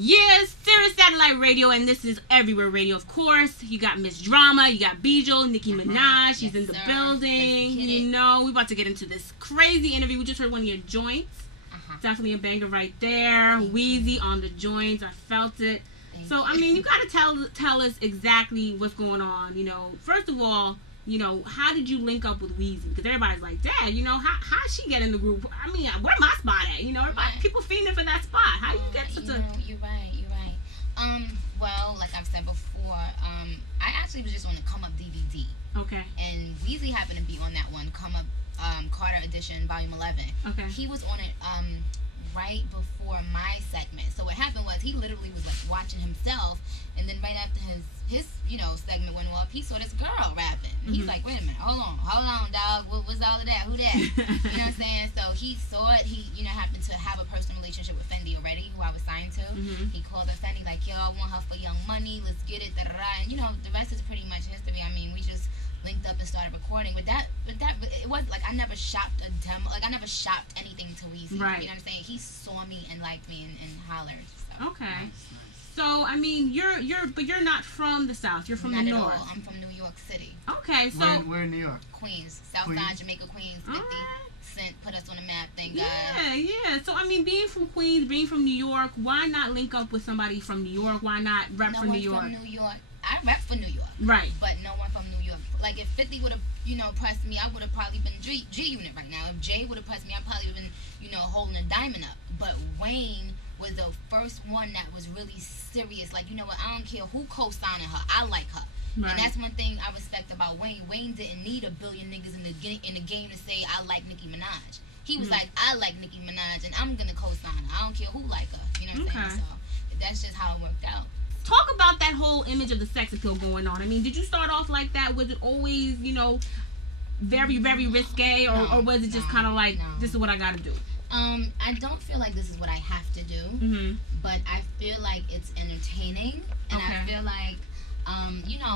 Yes, Sirius Satellite Radio, and this is Everywhere Radio, of course. You got Miss Drama, you got Bijal, Nicki Minaj, she's in the building. You know, we're about to get into this crazy interview. We just heard one of your joints. Definitely a banger right there. Wheezy on the joints, I felt it. So, I mean, you got to tell us exactly what's going on. You know, first of all, you know, how did you link up with Wheezy? Because everybody's like, Dad, you know, how'd she get in the group? I mean, where my spot at? You know, people fiending for that spot. How you get such a... You're right. Well, like I've said before, I actually was just on the Come Up DVD. Okay. And Wheezy happened to be on that one, Come Up Carter Edition, Volume 11. Okay. He was on it right before my segment. So what happened was he literally was like watching himself, and then right after his segment went off, he saw this girl rapping. Mm-hmm. He's like, wait a minute, hold on, dog. What's all of that? Who that? You know what I'm saying? So he saw it. He happened to have a personal relationship with Fendi already, who I was signed to. Mm-hmm. He called up Fendi like, yo, I want her for Young Money. Let's get it. Da da da. And the rest is pretty much history. I mean, we just linked up and started recording. But it was like I never shopped a demo. Like I never shopped anything to Weezy. Right. You know what I'm saying? He saw me and liked me and hollered. So. Okay. Nice. So I mean, you're not from the South. You're from the North. All. I'm from New York City. Okay. So where in New York? Queens, Southside Jamaica, Queens. 50 Cent put us on the map. Thank God. Yeah. So I mean, being from Queens, being from New York, why not link up with somebody from New York? Why not rep for New York? From New York. I rep for New York. Right. But no one from New York. Like if 50 would have, pressed me, I would have probably been G Unit right now. If Jay would have pressed me, I probably would have been, holding a diamond up. But Wayne was the first one that was really serious. Like, you know what? I don't care who co-signing her. I like her. Right. And that's one thing I respect about Wayne. Wayne didn't need a billion niggas in the game to say I like Nicki Minaj. He was like, I like Nicki Minaj, and I'm gonna co-sign her. I don't care who like her. You know what I'm saying? So that's just how it worked out. Talk about that whole image of the sex appeal going on. I mean, did you start off like that? Was it always, very, very risque, or was it just kind of like, this is what I gotta do? I don't feel like this is what I have to do, but I feel like it's entertaining, and I feel like,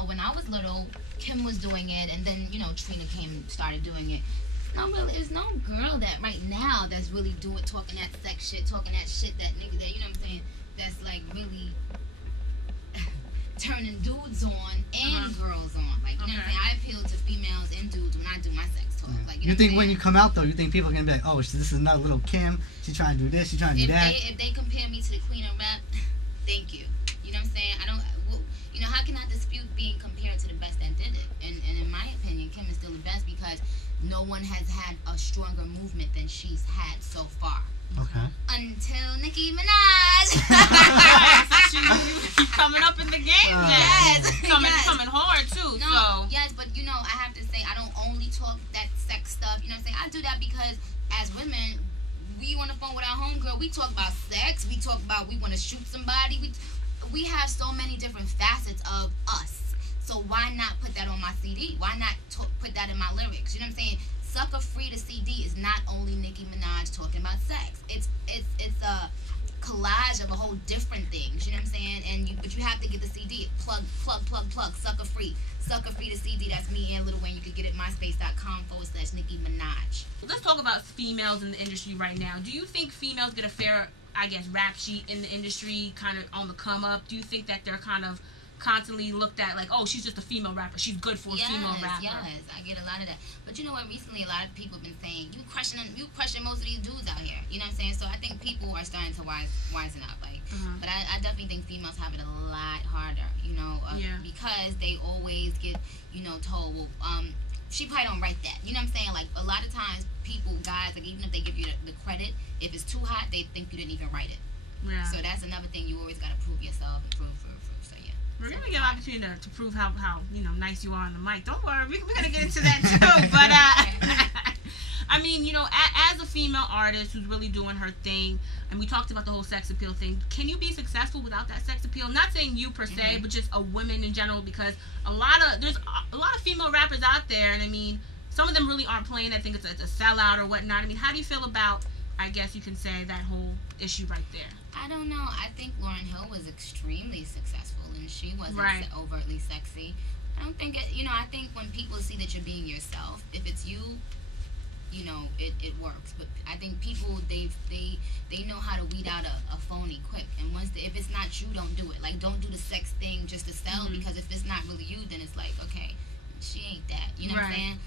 when I was little, Kim was doing it, and then, Trina started doing it. There's no girl that right now that's really talking that sex shit, talking that shit that nigga that, you know what I'm saying, that's like really turning dudes on and girls on. Like, you know what I'm saying? I appeal to females and dudes when I do my sex talk. Like, you think when you come out, though, you think people are going to be like, oh, this is not little Kim, she's trying to do this, she's trying to do that? If they compare me to the queen of rap, thank you. You know what I'm saying? How can I dispute being compared to the best that did it? And in my opinion, Kim is still the best because no one has had a stronger movement than she's had so far. Okay. Until Nicki Minaj. So she's coming up in the game then. Yes. Coming hard too. No, yes, but I have to say I don't only talk that sex stuff. You know what I'm saying? I do that because as women, we on the phone with our homegirl, we talk about sex, we talk about we want to shoot somebody. We have so many different facets of us. So why not put that on my CD? Why not put that in my lyrics? You know what I'm saying? Sucker Free the CD is not only Nicki Minaj talking about sex. It's a collage of a whole different things. You know what I'm saying? But you have to get the CD. Plug. Sucker Free the CD. That's me and Lil Wayne. You can get it at myspace.com/Nicki Minaj. Let's talk about females in the industry right now. Do you think females get a fair, rap sheet in the industry, kind of on the come up? Do you think that they're kind of constantly looked at like, oh, she's just a female rapper, she's good for a female rapper? Yes, I get a lot of that. But you know what? Recently, a lot of people have been saying you crushing most of these dudes out here. You know what I'm saying? So I think people are starting to wisen up. Like, but I definitely think females have it a lot harder. Because they always get told, well, she probably don't write that. You know what I'm saying? Like a lot of times, guys, like even if they give you the credit, if it's too hot, they think you didn't even write it. Yeah. So that's another thing. You always gotta prove yourself and prove. So yeah. We're gonna get an opportunity to prove how nice you are on the mic. Don't worry, we're gonna get into that too. But I mean, as a female artist who's really doing her thing, and we talked about the whole sex appeal thing, can you be successful without that sex appeal? Not saying you per se, but just a woman in general, because there's a lot of female rappers out there, and I mean, some of them really aren't playing. I think it's a sellout or whatnot. I mean, how do you feel about, I guess you can say, that whole issue right there? I don't know. I think Lauryn Hill was extremely successful, and she wasn't overtly sexy. I don't think I think when people see that you're being yourself, if it's you, it works. But I think people they know how to weed out a phony quick, and if it's not you, don't do it. Like, don't do the sex thing just to sell, because if it's not really you, then it's like, okay, she ain't that. You know what I'm saying?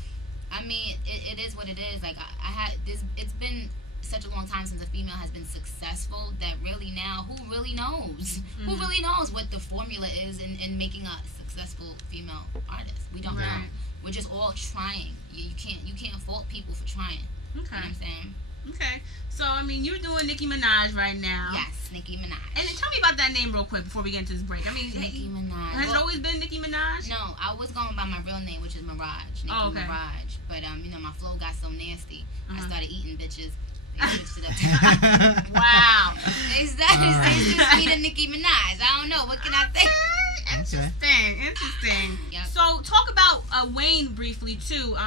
I mean, it is what it is. Like, I had this. It's been such a long time since a female has been successful that really now, who really knows? Who really knows what the formula is in making a successful female artist? We don't know. We're just all trying. You can't fault people for trying. Okay. You know what I'm saying? Okay. So, I mean, you're doing Nicki Minaj right now. Yes, Nicki Minaj. And tell me about that name real quick before we get into this break. I mean, Nicki Minaj. Has it always been Nicki Minaj? No, I was going by my real name, which is Mirage. Nicki Mirage. But, you know, my flow got so nasty. I started eating bitches. They switched it up. Wow. They switched me to Nicki Minaj. I don't know. What can I say? Interesting. Yep. So, talk about Wayne briefly, too.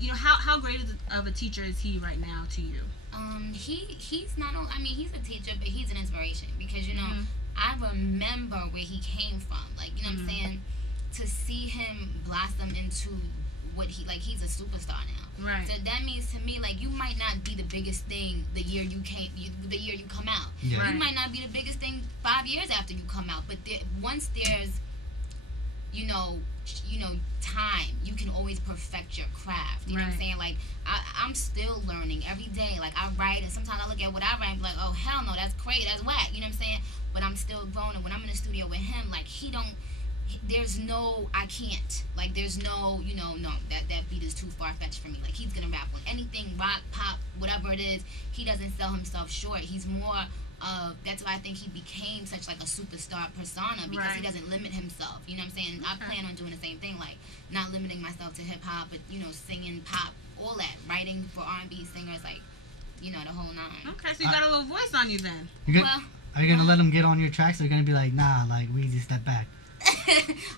You know, how great of a teacher is he right now to you? He's not only, I mean, he's a teacher, but he's an inspiration, because, you know, I remember where he came from. Like, you know what I'm saying? To see him blossom into what he's a superstar now. Right. So that means to me, like, you might not be the biggest thing the year you come out. Yeah. Right. You might not be the biggest thing 5 years after you come out. But once there's, you know, time, you can always perfect your craft. You know what I'm saying? Like, I'm still learning every day. Like, I write, and sometimes I look at what I write and be like, oh, hell no, that's crazy, that's whack. You know what I'm saying? But I'm still growing, and when I'm in the studio with him, like, there's no, I can't. Like, there's no, you know, no, that beat is too far-fetched for me. Like, he's gonna rap on anything, rock, pop, whatever it is. He doesn't sell himself short. He's more that's why I think he became such like a superstar persona, because he doesn't limit himself. You know what I'm saying? I plan on doing the same thing, like not limiting myself to hip hop, but you know, singing, pop, all that, writing for R&B singers, like, you know, the whole nine. Okay, so you got a little voice on you then. Are you gonna let him get on your tracks, or are you gonna be like, nah, like we just step back?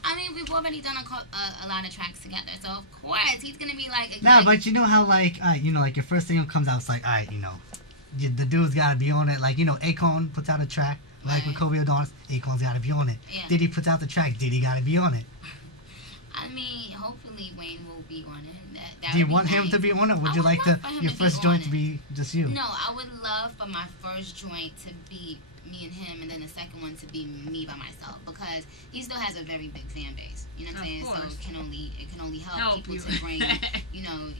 I mean, we've already done a lot of tracks together, so of course he's gonna be like. Nah, but you know how like you know, like your first single comes out, it's like, alright, you know, the dude's gotta be on it. Like, you know, Akon puts out a track, like with Kobe Adonis, Akon's gotta be on it. Yeah. Diddy puts out the track, Diddy gotta be on it. I mean, hopefully Wayne will be on it. That Do you want him to be on it? Or would you like your first joint to be just you? No, I would love for my first joint to be me and him, and then the second one to be me by myself, because he still has a very big fan base. You know what I'm saying? So it can only help people you. to bring, you know,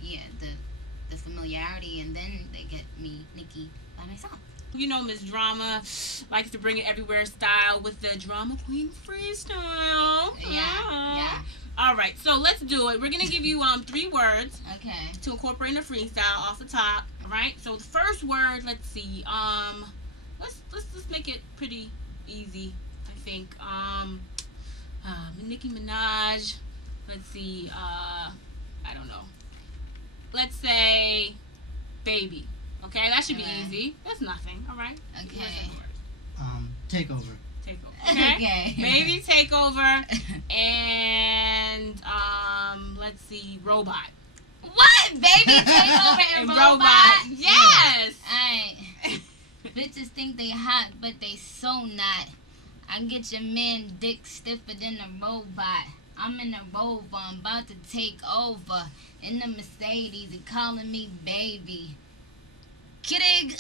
the familiarity, and then they get me, Nicki, by myself. You know, Miss Drama likes to bring it everywhere style with the Drama Queen freestyle. Yeah. All right, so let's do it. We're gonna give you 3 words. Okay. To incorporate in a freestyle off the top. All right. So the first word, let's see. Let's make it pretty easy. I think. Nicki Minaj. Let's see. I don't know. Let's say, baby. Okay, that should be easy. That's nothing. All right. Okay. Takeover. Okay. Okay. Baby, takeover. And let's see, robot. What? Baby, takeover and robot? Yes. Alright. Bitches think they hot, but they so not. I get your man dick stiffer than a robot. I'm in a Rover, I'm about to take over. In the Mercedes, they calling me baby. Kidding.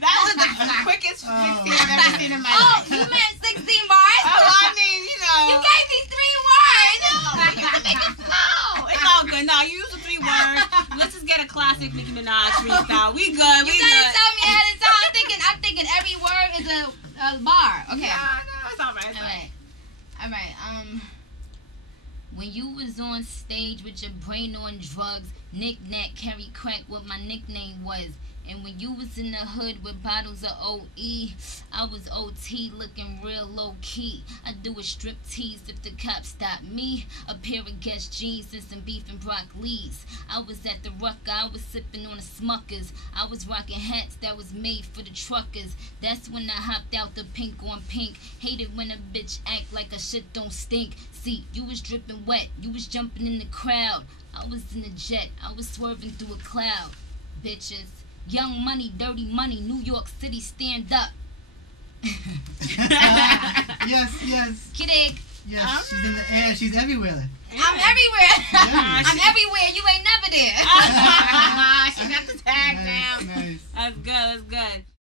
That was the quickest 16 I've ever seen in my life. Oh, you meant 16 bars? Oh, I mean, you know. You gave me 3 words. It's all good. No, you used the 3 words. Let's just get a classic Nicki Minaj freestyle. We good. You gotta tell me ahead of time. I'm thinking every word is a bar. Okay. No, it's all right. All right. When you was on stage with your brain on drugs, knick-knack, carry crack, what my nickname was. And when you was in the hood with bottles of OE, I was OT looking real low-key. I do a strip tease if the cops stop me. A pair of Guess jeans and some beef and broccoli's. I was at the Rucker, I was sipping on the Smuckers. I was rocking hats that was made for the truckers. That's when I hopped out the pink on pink. Hated when a bitch act like a shit don't stink. See, you was dripping wet, you was jumping in the crowd. I was in a jet, I was swerving through a cloud. Bitches. Young money, dirty money, New York City, stand up. Yes. Kidding. Yes, she's in the air, she's everywhere. I'm everywhere. I'm everywhere, you ain't never there. She got the tag down. Nice. That's good.